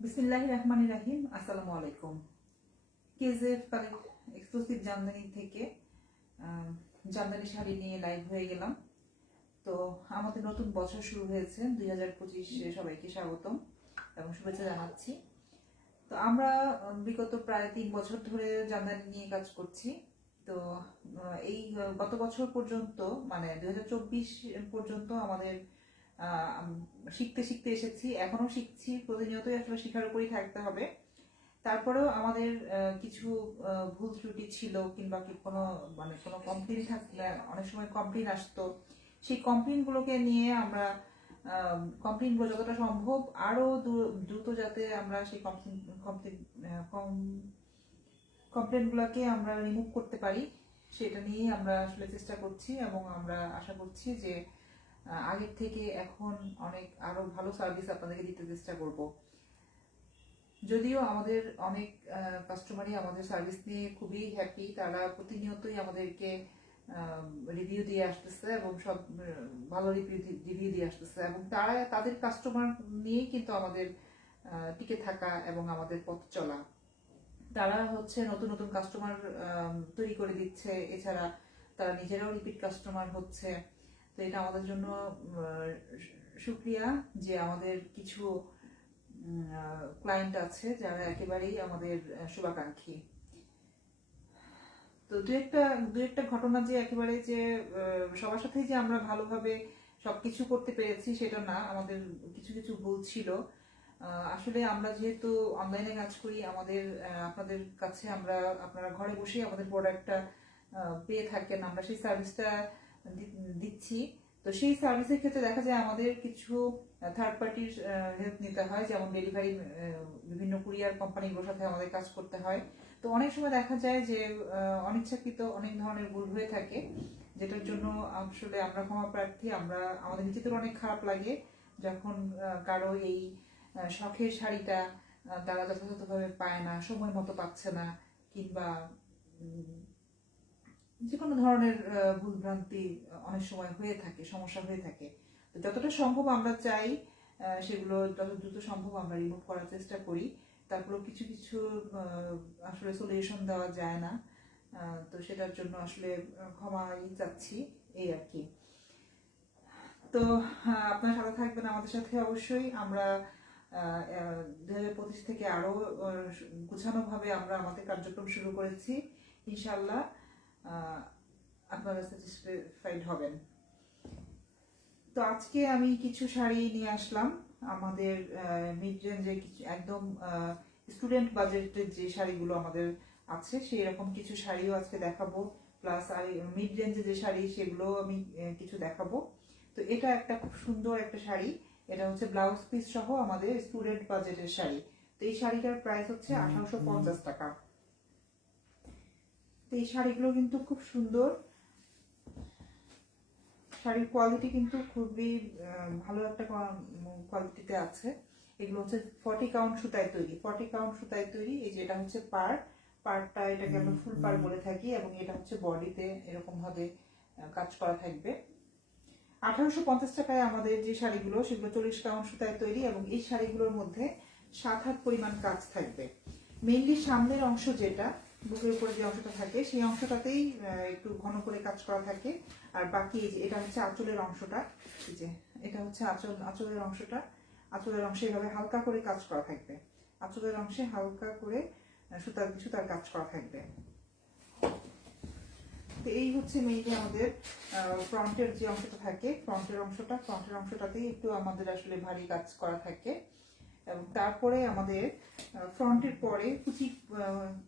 বিসমিল্লাহ রহমান রাহিম। আসসালামু আলাইকুম। কেজেফ কালেক্ট এক্সক্লুসিভ জামদানি থেকে জামদানি শাড়ি নিয়ে লাইভ হয়ে গেলাম। তো আমাদের নতুন বছর শুরু হয়েছে, দুই হাজার পঁচিশে সবাইকে স্বাগতম এবং শুভেচ্ছা জানাচ্ছি। তো আমরা বিগত প্রায় তিন বছর ধরে জামদানি নিয়ে কাজ করছি। তো এই গত বছর পর্যন্ত মানে দুই হাজার চব্বিশ পর্যন্ত আমাদের শিখতে শিখতে এসেছি। এখনও শিখছি, প্রতিনিয়তই আসলে শেখার উপরই থাকতে হবে। তারপরেও আমাদের কিছু ভুল ত্রুটি ছিল কিংবা কি কোনো মানে কোনো কমপ্লেন থাকলে, অনেক সময় কমপ্লেন আসতো। সেই কমপ্লেন গুলোকে নিয়ে আমরা কমপ্লেনগুলো যতটা সম্ভব আরও দ্রুত যাতে আমরা সেই কমপ্লেন কমপ্লেন কমপ্লেন গুলোকে আমরা রিমুভ করতে পারি, সেটা নিয়েই আমরা আসলে চেষ্টা করছি এবং আমরা আশা করছি যে আগের থেকে এখন অনেক আরও ভালো সার্ভিস আপনাদেরকে দিতে চেষ্টা করব। যদিও আমাদের অনেক কাস্টমারই আমাদের সার্ভিস নিয়ে খুবই হ্যাপি তারা প্রতিনিয়তই আমাদেরকে রিভিউ দিয়ে আসতেছে এবং সব ভালো রিভিউ রিভিউ দিয়ে আসতেছে এবং তারা, তাদের কাস্টমার নিয়েই কিন্তু আমাদের টিকে থাকা এবং আমাদের পথ চলা। তারা হচ্ছে নতুন নতুন কাস্টমার তৈরি করে দিচ্ছে। এছাড়া তারা নিজেরাও রিপিট কাস্টমার হচ্ছে। তো এটা আমাদের জন্য সুক্রিয়া যে আমাদের কিছু ক্লায়েন্ট আছে যারা একেবারেই আমাদের শুভাকাঙ্ক্ষী। তো দু একটা দু একটা ঘটনা যে একেবারে যে সবার সাথেই যে আমরা ভালোভাবে সবকিছু করতে পেরেছি সেটা না, আমাদের কিছু কিছু ভুল ছিল। আসলে আমরা যেহেতু অনলাইনে কাজ করি, আমাদের আপনাদের কাছে আমরা, আপনারা ঘরে বসেই আমাদের প্রোডাক্টটা পেয়ে থাকেন। আমরা সেই সার্ভিসটা দিচ্ছি। তো সেই সার্ভিসের ক্ষেত্রে দেখা যায় আমাদের কিছু থার্ড পার্টির হেল্প নিতে হয়। যেমন ডেলিভারি বিভিন্ন কুরিয়ার কোম্পানিগুলোর সাথে আমাদের কাজ করতে হয়। তো অনেক সময় দেখা যায় যে অনিচ্ছাকৃত অনেক ধরনের ভুল হয়ে থাকে, যেটার জন্য আসলে আমরা ক্ষমা প্রার্থী। আমরা, আমাদের নিজেদের অনেক খারাপ লাগে যখন কারও এই শখের শাড়িটা তারা যথাযথভাবে পায় না সময় মতো পাচ্ছে না কিংবা যে কোনো ধরনের ভুলভ্রান্তি অনেক সময় হয়ে থাকে সমস্যা হয়ে থাকে। তো যতটা সম্ভব আমরা চাই সেগুলো যত দ্রুত সম্ভব আমরা রিমুভ করার চেষ্টা করি। তারপরেও কিছু কিছু আসলে সলিউশন দেওয়া যায় না। তো সেটার জন্য আসলে ক্ষমাই চাচ্ছি এই আর কি। তো আহ, আপনার সাথে থাকবেন আমাদের সাথে অবশ্যই। আমরা দুই হাজার পঁচিশ থেকে আরও গুছানো ভাবে আমরা আমাদের কার্যক্রম শুরু করেছি ইনশাল্লাহ আপনারা স্যাটিসফাইড হবেন। তো আজকে আমি কিছু শাড়ি নিয়ে আসলাম। আমাদের মিড রেঞ্জের কিছু, একদম স্টুডেন্ট বাজেটের যে শাড়িগুলো আমাদের আছে, সেই রকম কিছু শাড়িও আজকে দেখাবো। প্লাস আর মিড রেঞ্জে যে শাড়ি সেগুলো আমি কিছু দেখাবো। তো এটা একটা খুব সুন্দর একটা শাড়ি। এটা হচ্ছে ব্লাউজ পিস সহ আমাদের স্টুডেন্ট বাজেটের শাড়ি। তো এই শাড়িটার প্রাইস হচ্ছে আঠারোশো পঞ্চাশ টাকা। তো এই শাড়িগুলো কিন্তু খুব সুন্দর। শাড়ির কোয়ালিটি কিন্তু খুবই ভালো একটা কোয়ালিটিতে আছে। এগুলো হচ্ছে ফর্টি কাউন্ট সুতায় তৈরি। ফর্টি কাউন্ট সুতায় তৈরি এই যে এটা হচ্ছে পার পারটা এটাকে আমরা ফুল পার বলে থাকি এবং এটা হচ্ছে বডিতে এরকমভাবে কাজ করা থাকবে। আঠারোশো পঞ্চাশ টাকায় আমাদের যে শাড়িগুলো, সেগুলো চল্লিশ কাউন্ট সুতায় তৈরি এবং এই শাড়িগুলোর মধ্যে সাত হাত পরিমাণ কাজ থাকবে। মেইনলি সামনের অংশ যেটা, বুকের উপরে যে অংশটা থাকে, সেই অংশটাতেই একটু ঘন করে কাজ করা থাকে। আর বাকি এই যে, এটা হচ্ছে আঁচলের অংশটা, এই যে, এটা হচ্ছে আঁচল, আঁচলের অংশটা। আঁচলের অংশে এভাবে হালকা করে কাজ করা থাকবে। আঁচলের অংশে হালকা করে সুতার সুতার কাজ করা থাকবে। তো এই হচ্ছে মেইনলি আমাদের ফ্রন্টের যে অংশটা থাকে ফ্রন্টের অংশটা ফ্রন্টের অংশটাতেই একটু আমাদের আসলে ভারী কাজ করা থাকে। এবং তারপরে আমাদের ফ্রন্টের পরে কুচি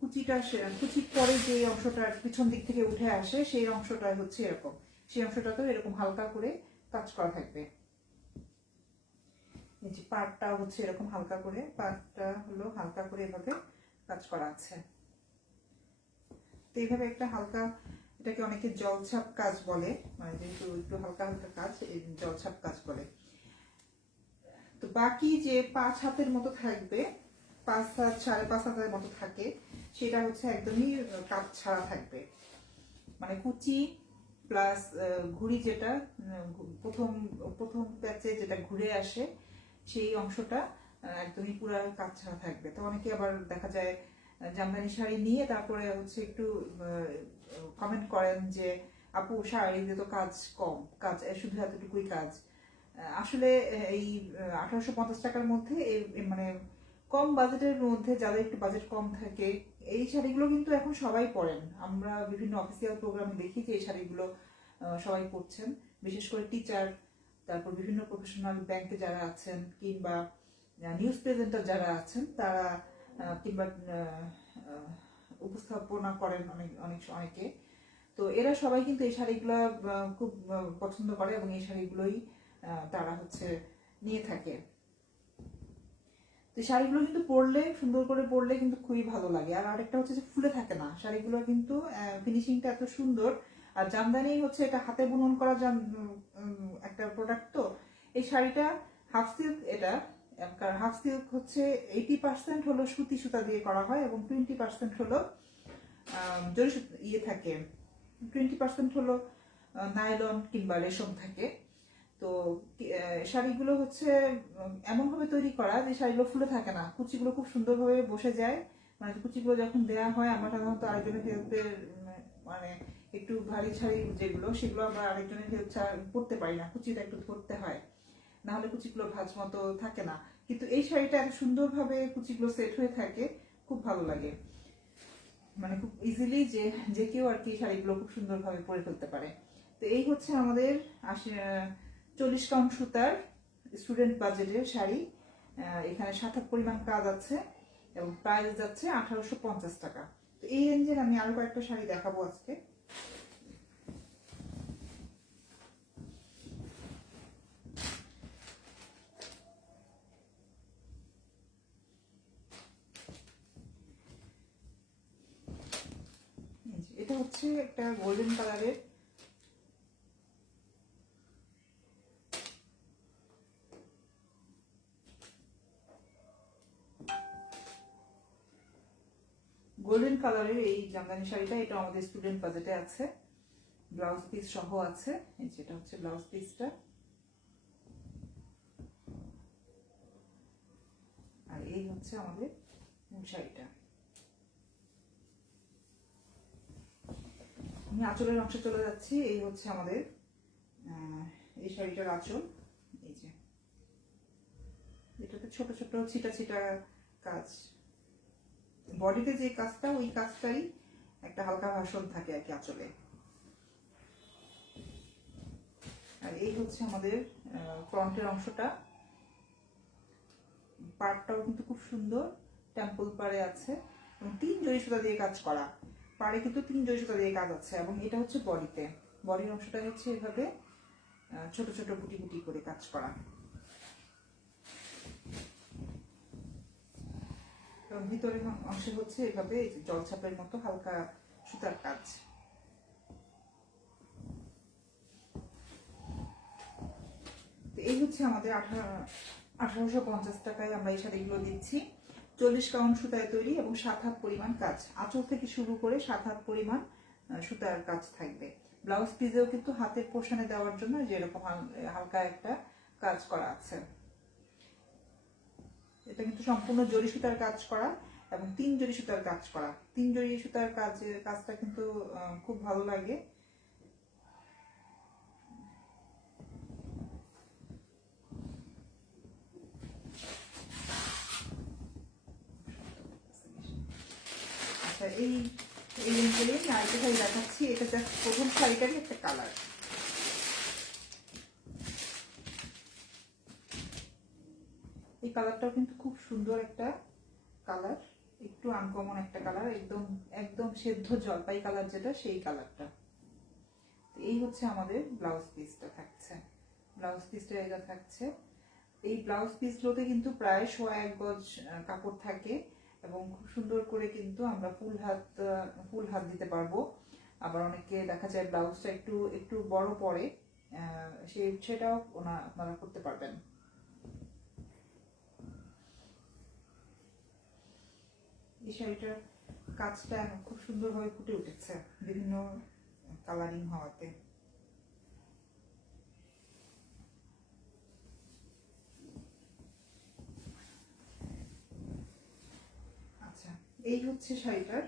কুচিটা কুচির পরে যে অংশটা পিছন দিক থেকে উঠে আসে, সেই অংশটা হচ্ছে এরকম। সেই অংশটাতেও এরকম হালকা করে কাজ করা থাকবে। যে পাটটা হচ্ছে এরকম হালকা করে, পাটটা হলো হালকা করে এভাবে কাজ করা আছে। তো এইভাবে একটা হালকা এটাকে অনেকে জলছাপ কাজ বলে মানে যেহেতু একটু হালকা হালকা কাজ, এই জলছাপ কাজ বলে। তো বাকি যে পাঁচ হাতের মতো থাকবে, পাঁচ হাত, সাড়ে পাঁচ হাতের মতো থাকে, সেটা হচ্ছে একদমই কাজ ছাড়া থাকবে। মানে কুচি প্লাস ঘুড়ি যেটা প্রথম প্রথম প্যাচে যেটা ঘুরে আসে, সেই অংশটা একদমই পুরো কাজ ছাড়া থাকবে। তো অনেকে আবার দেখা যায় জামদানি শাড়ি নিয়ে তারপরে হচ্ছে একটু কমেন্ট করেন যে, আপু শাড়িতে তো কাজ কম, কাজ শুধু এতটুকুই কাজ। আসলে এই আঠারোশো পঞ্চাশ টাকার মধ্যে মানে কম বাজেটের মধ্যে যাদের একটু বাজেট কম থাকে, এই শাড়িগুলো কিন্তু এখন সবাই পরেন। আমরা বিভিন্ন অফিসিয়াল প্রোগ্রামে দেখি যে, এই শাড়িগুলো সবাই পরছেন। বিশেষ করে টিচার তারপর বিভিন্ন প্রফেশনাল ব্যাংকে যারা আছেন, কিংবা নিউজ প্রেজেন্টার যারা আছেন, তারা কিংবা উপস্থাপনা করেন অনেক অনেক অনেকে তো এরা সবাই কিন্তু এই শাড়িগুলো খুব পছন্দ করে এবং এই শাড়িগুলোই তারা হচ্ছে নিয়ে থাকে। তো শাড়িগুলো কিন্তু পরলে, সুন্দর করে পরলে কিন্তু খুবই ভালো লাগে। আর আরেকটা হচ্ছে যে ফুলে থাকে না। শাড়িগুলো কিন্তু ফিনিশিংটা এত সুন্দর। আর জামদানি হচ্ছে এটা হাতে বুনন করা একটা প্রোডাক্ট তো। এই শাড়িটা হাফ সিল্ক, এটা কারণ হাফ সিল্ক হচ্ছে এইটি পার্সেন্ট হলো সুতি সুতা দিয়ে করা হয় এবং টোয়েন্টি পার্সেন্ট হলো জরি ইয়ে থাকে। টোয়েন্টি পার্সেন্ট হলো নাইলন কিংবা রেশম থাকে। তো শাড়িগুলো হচ্ছে এমনভাবে তৈরি করা যে শাড়িগুলো ফুলে থাকে না। কুচিগুলো খুব সুন্দরভাবে বসে যায়। মানে কুচিগুলো যখন দেয়া হয়, আমরা সাধারণত আরেকজনের হেল্পের মানে একটু ভারী শাড়ি যেগুলো, সেগুলো আমরা আরেকজনের হেল্প পরতে পারি না। কুচিটা একটু ধরতে হয়। না হলে কুচিগুলো ভাজ মতো থাকে না। কিন্তু এই শাড়িটা এত সুন্দরভাবে কুচিগুলো সেট হয়ে থাকে, খুব ভালো লাগে। মানে খুব ইজিলি যে যে কেউ আর কি শাড়িগুলো খুব সুন্দরভাবে পরে ফেলতে পারে। তো এই হচ্ছে আমাদের আশি চল্লিশ কাউন্ট সুতার স্টুডেন্ট বাজেটের শাড়ি। এখানে সাত পরিমাণ কাজ আছে এবং প্রাইস যাচ্ছে আঠারোশো পঞ্চাশ টাকা। তো এই রেঞ্জের আমি আরও কয়েকটা শাড়ি দেখাবো আজকে এই যে, এটা হচ্ছে একটা গোল্ডেন কালারের গোল্ডেন কালারের এই জামদানি শাড়িটা, এটা আমাদের স্টুডেন্ট বাজেটে আছে। ব্লাউজ পিস সহ আছে। এই যেটা হচ্ছে ব্লাউজ পিসটা আর এই হচ্ছে আমাদের শাড়িটা। আমি আঁচলের অংশে চলে যাচ্ছি, এই হচ্ছে আমাদের এই শাড়িটার আঁচল, এই যে। এটাতে ছোট ছোট ছিটা ছিটা কাজ। বডিতে যে কাজটা, ওই কাজটাই একটা হালকা ভাষণ থাকে আর কি আঁচলে। আর এই হচ্ছে আমাদের ফ্রন্টের অংশটা। পাড়টাও কিন্তু খুব সুন্দর, টেম্পল পাড়ে আছে। এবং তিন জয়ী সুতা দিয়ে কাজ করা। পাড়ে কিন্তু তিন জয়ী সুতা দিয়ে কাজ আছে, এবং এটা হচ্ছে বডিতে। বডির অংশটা হচ্ছে এভাবে ছোট ছোট গুটি গুটি করে কাজ করা। ভিতরের অংশে হচ্ছে এভাবে জলছাপের মতো হালকা সুতার কাজ। এই হচ্ছে আমাদের আঠারো আঠারোশো পঞ্চাশ টাকায় আমরা এই শাড়িগুলো দিচ্ছি। চল্লিশ কাউন্ট সুতায় তৈরি এবং সাত হাত পরিমাণ কাজ। আঁচল থেকে শুরু করে সাত হাত পরিমাণ সুতার কাজ থাকবে। ব্লাউজ পিসেও কিন্তু হাতের পোষণে দেওয়ার জন্য যেরকম হাল- হালকা একটা কাজ করা আছে। এটা কিন্তু সম্পূর্ণ জরি সুতার কাজ করা এবং তিন জরি সুতার কাজ করা। তিন জরি সুতার কাজের কাজটা কিন্তু খুব ভালো লাগে আচ্ছা এই এই রেঞ্জেরই আরেকটা শাড়ি দেখাচ্ছি, এটা জাস্ট প্রথম শাড়িটারই একটা কালার এই কালারটাও কিন্তু খুব সুন্দর একটা কালার একটু আনকমন একটা কালার একদম একদম সেদ্ধ জলপাই কালার যেটা, সেই কালারটা এই হচ্ছে আমাদের ব্লাউজ পিসটা থাকছে। ব্লাউজ পিসটা এটা থাকছে। এই ব্লাউজ পিসগুলোতে কিন্তু প্রায় সোয়া এক গজ কাপড় থাকে। এবং খুব সুন্দর করে কিন্তু আমরা ফুল হাত ফুল হাত দিতে পারব। আবার অনেকে দেখা যায় ব্লাউজটা একটু একটু বড় পরে আহ, সে সেটাও ওনা আপনারা করতে পারবেন। এই শাড়িটার কাজটা খুব সুন্দরভাবে ফুটে উঠেছে বিভিন্ন কালারিং হওয়াতে। এই হচ্ছে শাড়িটার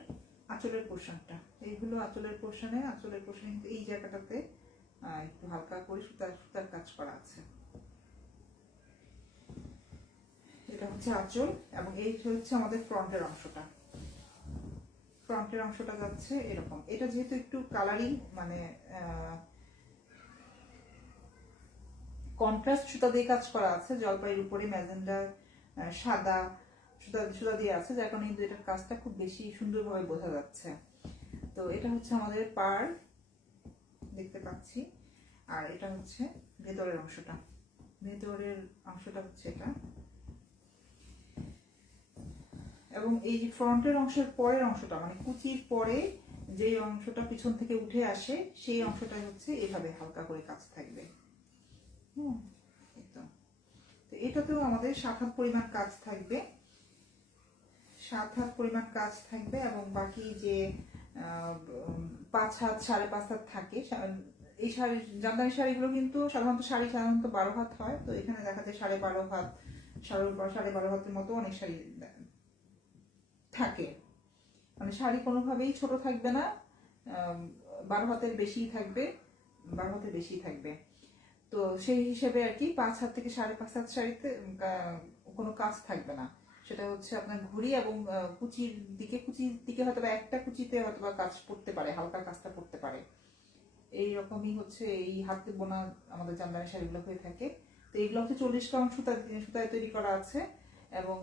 আঁচলের পোর্শনটা। এইগুলো আঁচলের পোর্শনে আঁচলের পোর্শনে কিন্তু এই জায়গাটাতে একটু হালকা করে সুতার সুতার কাজ করা আছে। এটা হচ্ছে আঁচল এবং এই হচ্ছে আমাদের ফ্রন্টের অংশটা। ফ্রন্টের অংশটা যাচ্ছে এরকম। এটা যেহেতু একটু কালারিং মানে কন্ট্রাস্ট সুতা দিয়ে কাজ করা আছে জলপাইয়ের উপরে ম্যাজেন্ডা সাদা সুতা সুতা দিয়ে আছে, যার কারণে কিন্তু এটার কাজটা খুব বেশি সুন্দরভাবে বোঝা যাচ্ছে। তো এটা হচ্ছে আমাদের পার, দেখতে পাচ্ছি। আর এটা হচ্ছে ভেতরের অংশটা। ভেতরের অংশটা হচ্ছে এটা। এবং এই যে ফ্রন্টের অংশের পরের অংশটা মানে কুচির পরে যে অংশটা পিছন থেকে উঠে আসে, সেই অংশটাই হচ্ছে এভাবে হালকা করে কাজ থাকবে। হুম তো। এটাতেও আমাদের হাত পরিমাণ কাজ থাকবে। সাত হাত পরিমাণ কাজ থাকবে এবং বাকি যে পাঁচ হাত, সাড়ে পাঁচ হাত থাকে এই শাড়ি, জামদানি শাড়িগুলো কিন্তু সাধারণত শাড়ি সাধারণত বারো হাত হয়, তো এখানে দেখা যায় সাড়ে বারো হাত, সাড়ে সাড়ে বারো হাতের মতো অনেক শাড়ি থাকে। মানে শাড়ি কোনোভাবেই ছোট থাকবে না বারো হাতের বেশিই থাকবে, বারো হাতের বেশিই থাকবে। তো সেই হিসেবে আর কি পাঁচ হাত থেকে সাড়ে পাঁচ হাত শাড়িতে কোনো কাজ থাকবে না। সেটা হচ্ছে আপনার ঘুড়ি এবং কুচির দিকে কুচির দিকে হয়তো বা একটা কুচিতে হয়তো বা কাজ পড়তে পারে, হালকা কাজটা পড়তে পারে। এই রকমই হচ্ছে এই হাতে বোনা আমাদের জামদানি শাড়িগুলো হয়ে থাকে। তো এইগুলো হচ্ছে চল্লিশ কাউন্ট সুতা, সুতায় তৈরি করা আছে এবং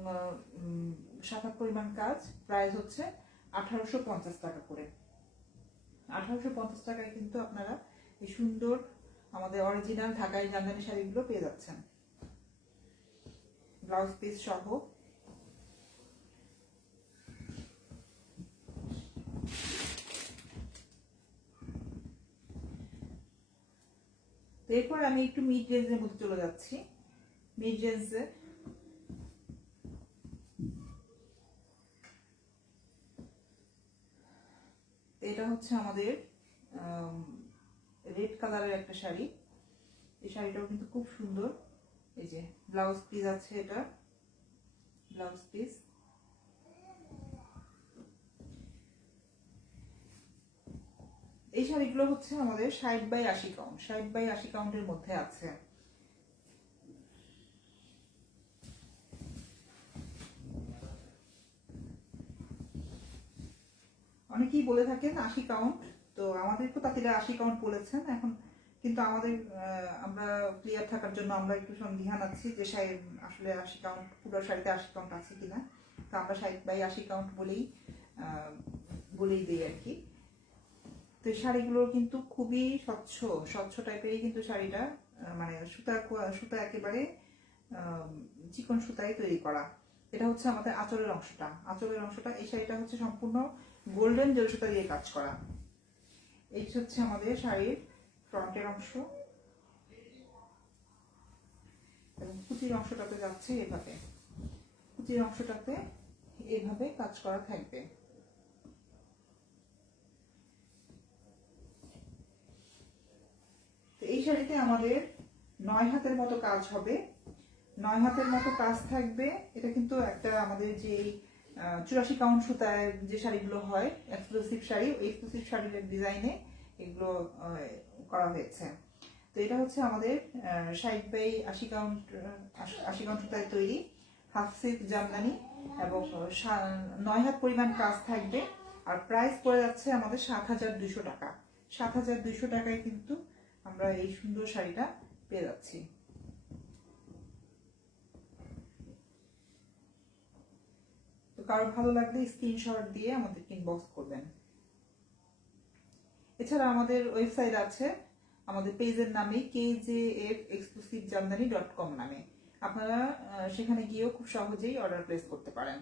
সাত পরিমাণ কাজ। প্রাইস হচ্ছে আঠারোশো পঞ্চাশ টাকা করে। আঠারোশো পঞ্চাশ টাকায় কিন্তু আপনারা এই সুন্দর আমাদের অরিজিনাল ঢাকাই জামদানি শাড়িগুলো পেয়ে যাচ্ছেন। ব্লাউজ পিস সহ। এরপর আমি একটু মিড রেঞ্জের মধ্যে চলে যাচ্ছি। মিড রেঞ্জের এটা হচ্ছে আমাদের রেড কালারের একটা শাড়ি। এই শাড়িটাও কিন্তু খুব সুন্দর। এই যে ব্লাউজ পিস আছে এটা। ব্লাউজ পিস এই শাড়িগুলো হচ্ছে আমাদের ষাট বাই আশি কাউন্ট ষাট বাই আশি কাউন্টের মধ্যে আছে। অনেকেই বলে থাকেন আশি কাউন্ট তো আমাদের তো তাঁতিরা আশি কাউন্ট বলেছেন, এখন কিন্তু আমাদের আমরা ক্লিয়ার থাকার জন্য আমরা একটু সন্দিহান আছি যে শাড়ি আসলে আশি কাউন্ট পুরো শাড়িতে আশি কাউন্ট আছে কিনা। তো আমরা ষাট বাই আশি কাউন্ট বলেই বলেই দিই আর কি। তো এই শাড়িগুলো কিন্তু খুবই স্বচ্ছ স্বচ্ছ টাইপেরই কিন্তু শাড়িটা মানে সুতা সুতা একেবারে চিকন সুতায় তৈরি করা। এটা হচ্ছে আমাদের আঁচলের অংশটা। আঁচলের অংশটা, এই শাড়িটা হচ্ছে সম্পূর্ণ গোল্ডেন জেল সুতা দিয়ে কাজ করা। এই হচ্ছে আমাদের শাড়ির ফ্রন্টের অংশ। এবং কুচির অংশটাতে যাচ্ছে এভাবে। কুচির অংশটাতে এভাবে কাজ করা থাকবে। তো এই শাড়িতে আমাদের নয় হাতের মতো কাজ হবে। নয় হাতের মতো কাজ থাকবে। এটা কিন্তু একটা আমাদের যে চুরাশি কাউন্ট সুতায় যে শাড়িগুলো হয় এক্সক্লুসিভ শাড়ি এক্সক্লুসিভ শাড়ির ডিজাইনে এগুলো করা হয়েছে। তো এটা হচ্ছে আমাদের ষাট বাই আশি কাউন্ট আশি কাউন্ট সুতায় তৈরি, হাফ সিল্ক জামদানি এবং নয় হাত পরিমাণ কাজ থাকবে। আর প্রাইস পড়ে যাচ্ছে আমাদের সাত হাজার দুইশো টাকা। সাত হাজার দুইশো টাকায় কিন্তু আমরা এই সুন্দর শাড়িটা পেয়ে যাচ্ছি। তো কারও ভালো লাগলে স্ক্রিনশট দিয়ে আমাদের ইনবক্স করবেন। এছাড়া আমাদের ওয়েবসাইট আছে, আমাদের পেজের নামে K J F exclusive Jamdani dot com নামে। আপনারা সেখানে গিয়েও খুব সহজেই অর্ডার প্লেস করতে পারেন।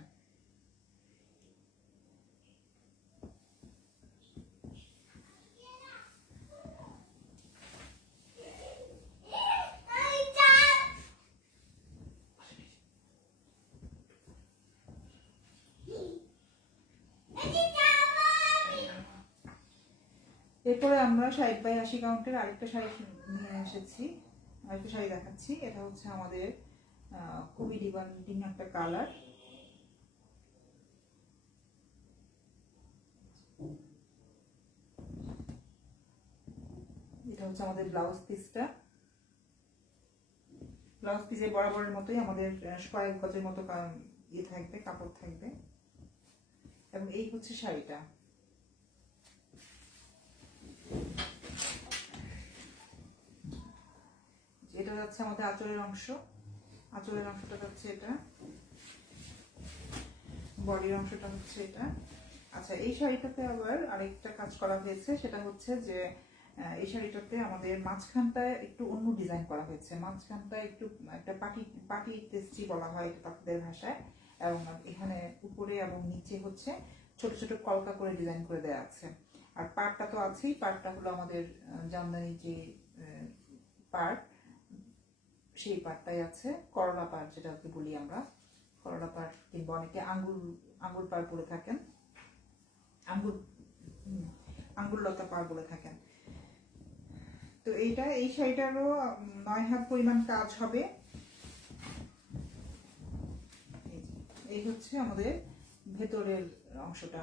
এরপরে আমরা সাহেব বাই আশি কাউন্টের আরেকটা শাড়ি নিয়ে এসেছি, আরেকটা শাড়ি দেখাচ্ছি। এটা হচ্ছে আমাদের খুবই ডিমান্ডিং একটা কালার। এটা হচ্ছে আমাদের ব্লাউজ পিসটা। ব্লাউজ পিসে বরাবরের মতোই আমাদের কয়েক গজের মতো ইয়ে থাকবে, কাপড় থাকবে। এবং এই হচ্ছে শাড়িটা। এটা যাচ্ছে আমাদের আঁচলের অংশ। আঁচলের অংশটা যাচ্ছে এটা। বডির অংশটা হচ্ছে এটা। আচ্ছা এই শাড়িটাতে আবার আরেকটা কাজ করা হয়েছে, সেটা হচ্ছে যে এই শাড়িটাতে আমাদের মাঝখানটায় একটু অন্য ডিজাইন করা হয়েছে। মাঝখানটায় একটু, একটা পাটি পাটি বলা হয় তাদের ভাষায়। এবং এখানে উপরে এবং নিচে হচ্ছে ছোট ছোট কলকা করে ডিজাইন করে দেওয়া আছে। আর পাড়টা তো আছেই পাড়টা হলো আমাদের জামদানি যে পার্ট সেই পাড়টাই আছে। করলা পাড় যেটাকে বলি আমরা। করলা পাড় কিংবা অনেকে আঙ্গুর আঙ্গুর পাড় বলে থাকেন। আঙ্গুর হুম, আঙ্গুর লতা পাড় বলে থাকেন। তো এইটা এই শাড়িটারও নয় হাত পরিমাণ কাজ হবে। এই হচ্ছে আমাদের ভেতরের অংশটা।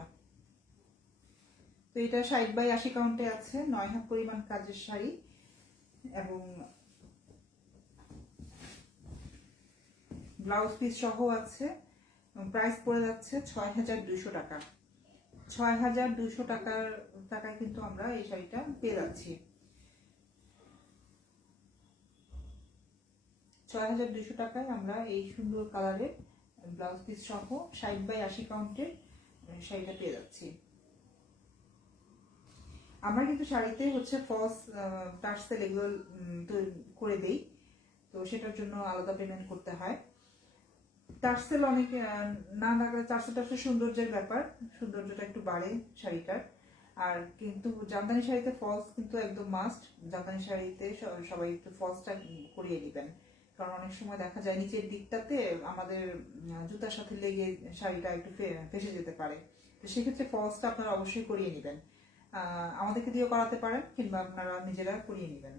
তো এটা ষাট বাই আশি কাউন্টে আছে, নয় হাত পরিমাণ কাজের শাড়ি এবং ব্লাউজ পিস সহ আছে প্রাইস পড়ে যাচ্ছে ছয় হাজার দুইশো টাকা। ছয় হাজার দুইশো টাকার টাকায় কিন্তু আমরা এই শাড়িটা পেয়ে যাচ্ছি। ছয় হাজার দুইশো টাকায় আমরা এই সুন্দর কালারের ব্লাউজ পিস সহ ষাট বাই আশি কাউন্টের শাড়িটা পেয়ে যাচ্ছি। আমরা কিন্তু শাড়িতে হচ্ছে ফলস টার্সেল এগুলো করে দেই। তো সেটার জন্য আলাদা পেমেন্ট করতে হয়। টার্সেল অনেক না লাগলে টার্সেল টার্সেল সৌন্দর্যের ব্যাপার। সৌন্দর্যটা একটু বাড়ে শাড়িটার। আর কিন্তু জামদানি শাড়িতে ফলস কিন্তু একদম মাস্ট জামদানি শাড়িতে সবাই একটু ফলসটা করিয়ে নেবেন। কারণ অনেক সময় দেখা যায় নিচের দিকটাতে আমাদের জুতার সাথে লেগে শাড়িটা একটু ফেসে যেতে পারে। তো সেক্ষেত্রে ফলসটা আপনারা অবশ্যই করিয়ে নেবেন। আমাদেরকে দিয়েও করাতে পারেন, কিংবা আপনারা নিজেরা করিয়ে নেবেন।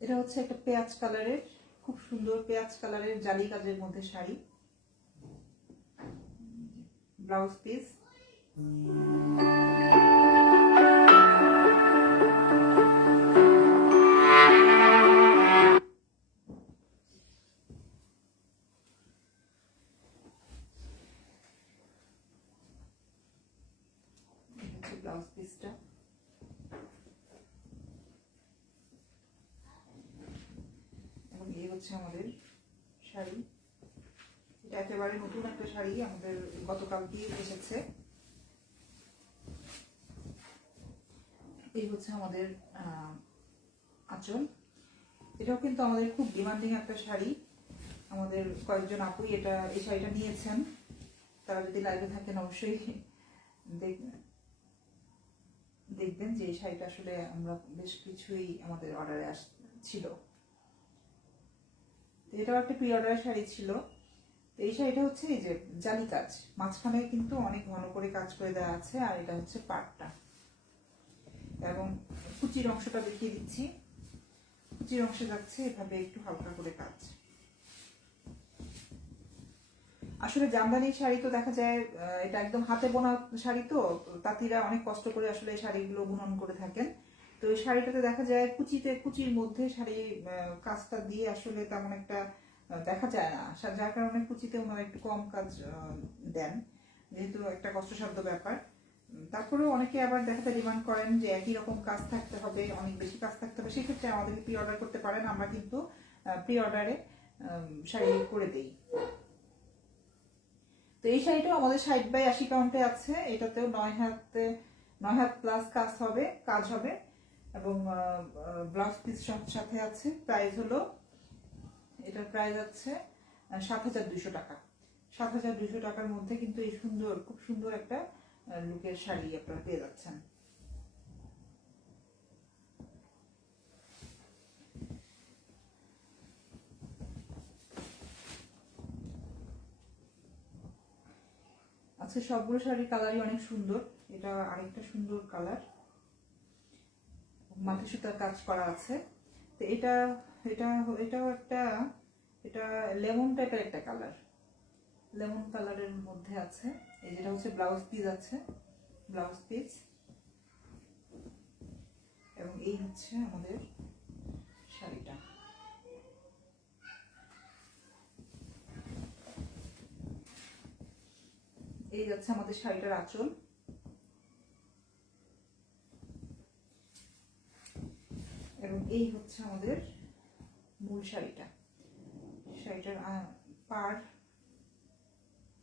এটা হচ্ছে একটা পেঁয়াজ কালারের, খুব সুন্দর পেঁয়াজ কালারের জালি কাজের মধ্যে শাড়ি। Blouse piece. হচ্ছে আমাদের শাড়ি। এটা একেবারে নতুন একটা শাড়ি আমাদের গতকালকে এসেছে। এই হচ্ছে আমাদের আঁচল। এটাও কিন্তু আমাদের খুব ডিমান্ডিং একটা শাড়ি। আমাদের কয়েকজন আপুই এটা, এই শাড়িটা নিয়েছেন। তারা যদি লাইভে থাকেন অবশ্যই দেখ- দেখবেন যে এই শাড়িটা আসলে আমরা বেশ কিছুই আমাদের অর্ডারে আস, ছিল। এটাও একটা প্রি অর্ডারের শাড়ি ছিল। এই শাড়িটা হচ্ছে এই যে জালি কাজ মাঝখানে কিন্তু অনেক ঘন করে কাজ করে দেওয়া আছে আর এটা হচ্ছে পাটটা। এবং কুচির অংশটা দেখিয়ে দিচ্ছি। কুচির অংশে যাচ্ছে, এভাবে একটু হালকা করে কাজ। আসলে জামদানি শাড়ি তো দেখা যায় এটা একদম হাতে বোনা শাড়ি তো, তাঁতিরা অনেক কষ্ট করে আসলে এই শাড়িগুলো বুনন করে থাকেন। তো এই শাড়িটাতে দেখা যায় কুচিতে, কুচির মধ্যে শাড়ি কাজটা দিয়ে আসলে তেমন একটা দেখা যায় না। যার কারণে কুচিতে ওনারা একটু কম কাজ দেন। যেহেতু একটা কষ্টসাধ্য ব্যাপার। তারপরেও অনেকে আবার দেখাতে ডিমান্ড করেন যে একই রকম কাজ থাকতে হবে, অনেক বেশি কাজ থাকতে হবে। সেক্ষেত্রে আমাদেরকে প্রি অর্ডার করতে পারেন। আমরা কিন্তু প্রি অর্ডারে শাড়ি করে দেই। তো এই শাড়িটাও আমাদের ষাট বাই আশি কাউন্টে আছে। এটাতেও নয় হাতে, নয় হাত প্লাস কাজ হবে কাজ হবে। এবং ব্লাউজ পিস সাথে আছে। প্রাইস হলো, এটার প্রাইস আছে সাত হাজার দুইশো টাকা। সাত হাজার দুইশো টাকার মধ্যে কিন্তু এই সুন্দর, খুব সুন্দর একটা লুকের শাড়ি আপনারা পেয়ে যাচ্ছেন। আজকে সবগুলো শাড়ির কালারই অনেক সুন্দর। এটা আরেকটা সুন্দর কালার মাথা সুতার কাজ করা আছে। তো এটা এটা, এটাও একটা, এটা লেমন টাইপের একটা কালার লেমন কালারের মধ্যে আছে। এই যেটা হচ্ছে ব্লাউজ পিস আছে। ব্লাউজ পিস এবং এই হচ্ছে আমাদের শাড়িটা। এই যাচ্ছে আমাদের শাড়িটার আঁচল। এবং এই হচ্ছে আমাদের মূল শাড়িটা। শাড়িটার পাড়,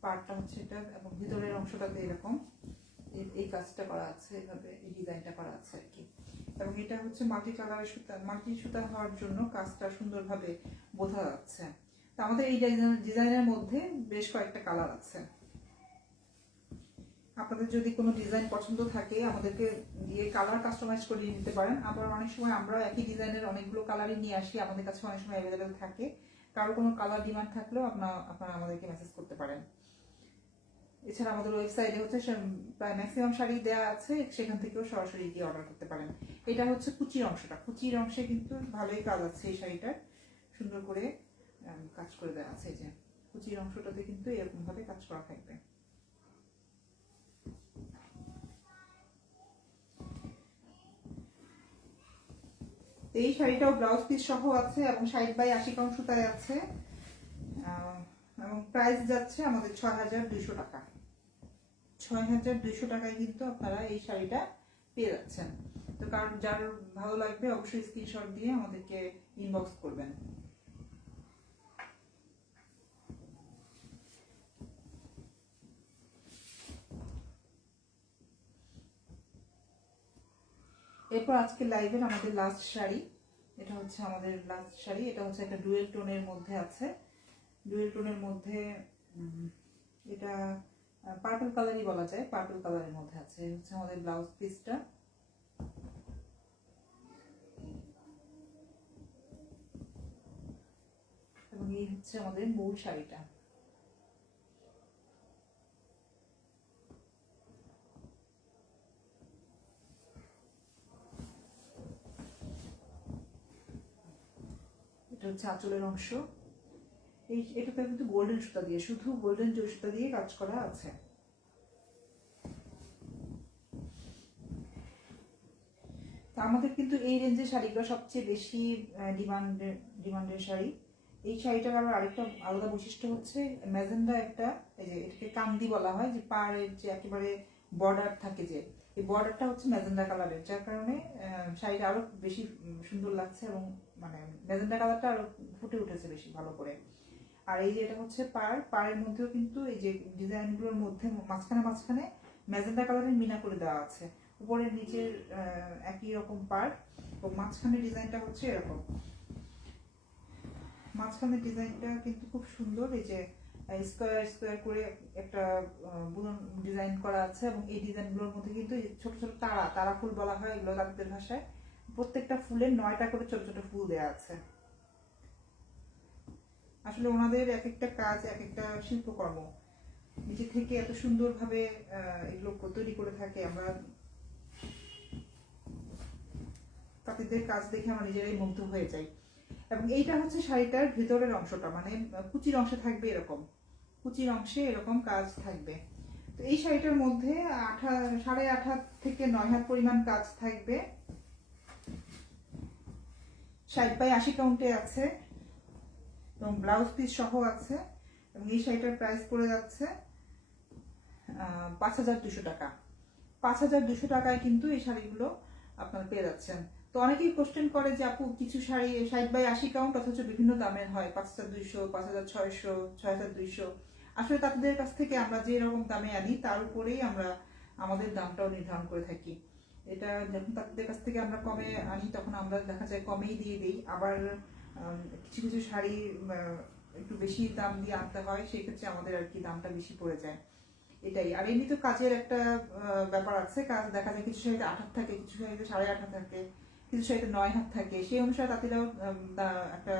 পাড়টা হচ্ছে এটা এবং ভিতরের অংশটাতে এরকম। এই- কাজটা করা আছে এভাবে এই ডিজাইনটা করা আছে আর কি। এবং এটা হচ্ছে মাল্টি কালারের সুতা মাল্টি সুতা হওয়ার জন্য কাজটা সুন্দরভাবে বোঝা যাচ্ছে। তো আমাদের এই ডিজাইন- ডিজাইনের মধ্যে বেশ কয়েকটা কালার আছে। আপনাদের যদি কোনো ডিজাইন পছন্দ থাকে, আমাদেরকে দিয়ে কালার কাস্টমাইজ করে নিতে পারেন। আবার অনেক সময় আমরা একই ডিজাইনের অনেকগুলো কালারই নিয়ে আসি, আমাদের কাছে অনেক সময় অ্যাভেলেবেল থাকে। কারও কোনো কালার ডিমান্ড থাকলেও আপনার আপনারা আমাদেরকে মেসেজ করতে পারেন। এছাড়া আমাদের ওয়েবসাইটে হচ্ছে প্রায় ম্যাক্সিমাম শাড়ি দেওয়া আছে, সেখান থেকেও সরাসরি গিয়ে অর্ডার করতে পারেন। এটা হচ্ছে কুচির অংশটা। কুচির অংশে কিন্তু ভালোই কাজ আছে এই শাড়িটার সুন্দর করে কাজ করে দেওয়া আছে যে। কুচির অংশটাতে কিন্তু এরকমভাবে কাজ করা থাকবে। এই শাড়িটাও ব্লাউজ পিস সহ আছে এবং ষাট বাই আশি কাউন্ট সুতায় আছে এবং প্রাইস যাচ্ছে আমাদের ছয় হাজার দুইশো টাকা। ছয় হাজার দুইশো টাকায় কিন্তু আপনারা এই শাড়িটা পেয়ে যাচ্ছেন। তো কারণ যার ভালো লাগবে অবশ্যই স্ক্রিনশট দিয়ে আমাদেরকে ইনবক্স করবেন। এরপর আজকে লাইভের আমাদের লাস্ট শাড়ি। এটা হচ্ছে আমাদের লাস্ট শাড়ি। এটা হচ্ছে একটা ডুয়েল টোনের মধ্যে আছে। ডুয়েল টোনের মধ্যে এটা পার্পল কালারই বলা যায়। পার্পল কালারের মধ্যে আছে। হচ্ছে আমাদের ব্লাউজ পিসটা এবং এই হচ্ছে আমাদের মূল শাড়িটা। এটা হচ্ছে আঁচলের অংশ। এই এটাতে কিন্তু গোল্ডেন সুতা দিয়ে, শুধু গোল্ডেন সুতা দিয়ে কাজ করা আছে। তা আমাদের কিন্তু এই রেঞ্জের শাড়িগুলো সবচেয়ে বেশি ডিমান্ডের ডিমান্ডের শাড়ি। এই শাড়িটার আবার আরেকটা আলাদা বৈশিষ্ট্য হচ্ছে, ম্যাজেন্ডা একটা, এই যে এটাকে কান্দি বলা হয়, যে পাড়ের যে একেবারে বর্ডার থাকে যে এই বর্ডারটা হচ্ছে ম্যাজেন্ডা কালারের যার কারণে শাড়িটা আরও বেশি সুন্দর লাগছে এবং মানে ম্যাজেন্ডা কালারটা আরও ফুটে উঠেছে বেশি ভালো করে। আর এই যে এটা হচ্ছে পার পাড়ের মধ্যেও কিন্তু এই যে ডিজাইনগুলোর মধ্যে মাঝখানে মাঝখানে ম্যাজেন্ডা কালারের মিনা করে দেওয়া আছে। উপরের নিচের একই রকম পার ও মাঝখানে ডিজাইনটা হচ্ছে এরকম। মাঝখানে ডিজাইনটা কিন্তু খুব সুন্দর, এই যে স্কোয়ার স্কোয়ার করে একটা বুনন ডিজাইন করা আছে এবং এই ডিজাইনগুলোর মধ্যে কিন্তু ছোট ছোট তারা তারা ফুল বলা হয় এগুলো তাদের ভাষায়। প্রত্যেকটা ফুলের নয়টা করে ছোট ছোট ফুল দেওয়া আছে। আসলে ওনাদের এক একটা কাজ এক একটা শিল্পকর্ম। নিজে থেকে এত সুন্দরভাবে এগুলো তৈরি করে থাকে, আমরা তাঁতিদের কাজ দেখে আমরা নিজেরাই মুগ্ধ হয়ে যাই। এবং এইটা হচ্ছে শাড়িটার ভিতরের অংশটা মানে কুচির অংশে থাকবে এরকম। কুচির অংশে এরকম কাজ থাকবে। তো এই শাড়িটার মধ্যে আঠা, সাড়ে আট হাত থেকে নয় হাত পরিমাণ কাজ থাকবে। ষাট বাই আশি কাউন্টে আছে এবং ব্লাউজ পিস সহ আছে এবং এই শাড়িটার প্রাইস পড়ে যাচ্ছে পাঁচ হাজার দুশো টাকা। পাঁচ হাজার দুশো টাকায় কিন্তু এই শাড়িগুলো আপনারা পেয়ে যাচ্ছেন। তো অনেকেই কোশ্চেন করে যে আপু কিছু শাড়ি ষাট বাই আশি কাউন্ট অথচ বিভিন্ন দামের হয়। পাঁচ হাজার দুইশো, পাঁচ হাজার ছয়শো, ছয় হাজার দুইশো। আসলে তাদের কাছ থেকে আমরা যে রকম দামে আনি, তার উপরেই আমরা আমাদের দামটাও নির্ধারণ করে থাকি। এটা যখন তাদের কাছ থেকে আমরা কমে আনি, তখন আমরা দেখা যায় কমেই দিয়ে দিই। আবার কিছু কিছু শাড়ি একটু বেশি দাম দিয়ে আনতে হয় সেক্ষেত্রে আমাদের আর কি দামটা বেশি পড়ে যায়। এটাই। আর এমনি তো কাজের একটা ব্যাপার আছে। কাজ দেখা যায় কিছু শাড়িতে আট থাকে, কিছু শাড়িতে সাড়ে আট থাকে, কিছু শাড়িতে নয় হাত থাকে। সেই অনুসারে তাঁতিরাও একটা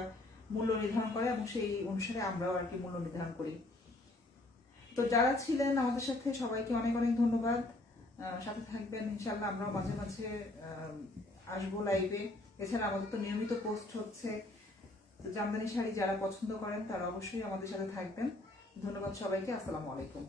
মূল্য নির্ধারণ করে এবং সেই অনুসারে আমরাও আর কি মূল্য নির্ধারণ করি। তো যারা ছিলেন আমাদের সাথে, সবাইকে অনেক অনেক ধন্যবাদ। সাথে থাকবেন ইনশাল্লাহ আমরাও মাঝে মাঝে আসব লাইভে এছাড়া আমাদের তো নিয়মিত পোস্ট হচ্ছে। তো জামদানি শাড়ি যারা পছন্দ করেন, তারা অবশ্যই আমাদের সাথে থাকবেন। ধন্যবাদ সবাইকে, আসসালামু আলাইকুম।